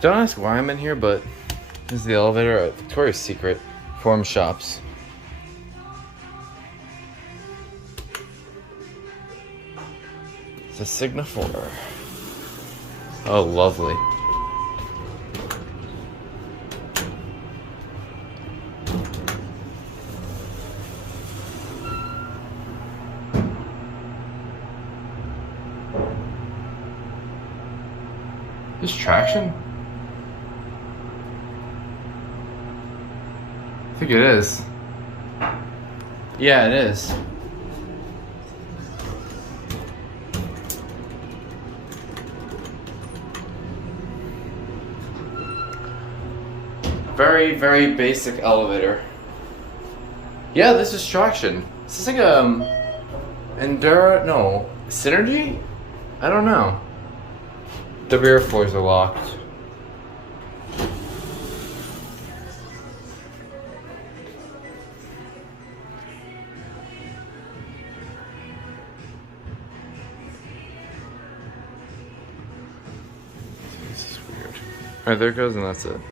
Don't ask why I'm in here, but this is the elevator at Victoria's Secret Forum Shops. It's a Signa 4. Oh, lovely. This traction? I think it is. Yeah, it is. Very, very basic elevator. Yeah, this is traction. Is this like Endura? No, Synergy? I don't know. The rear floors are locked. This is weird. Alright, there it goes, and that's it.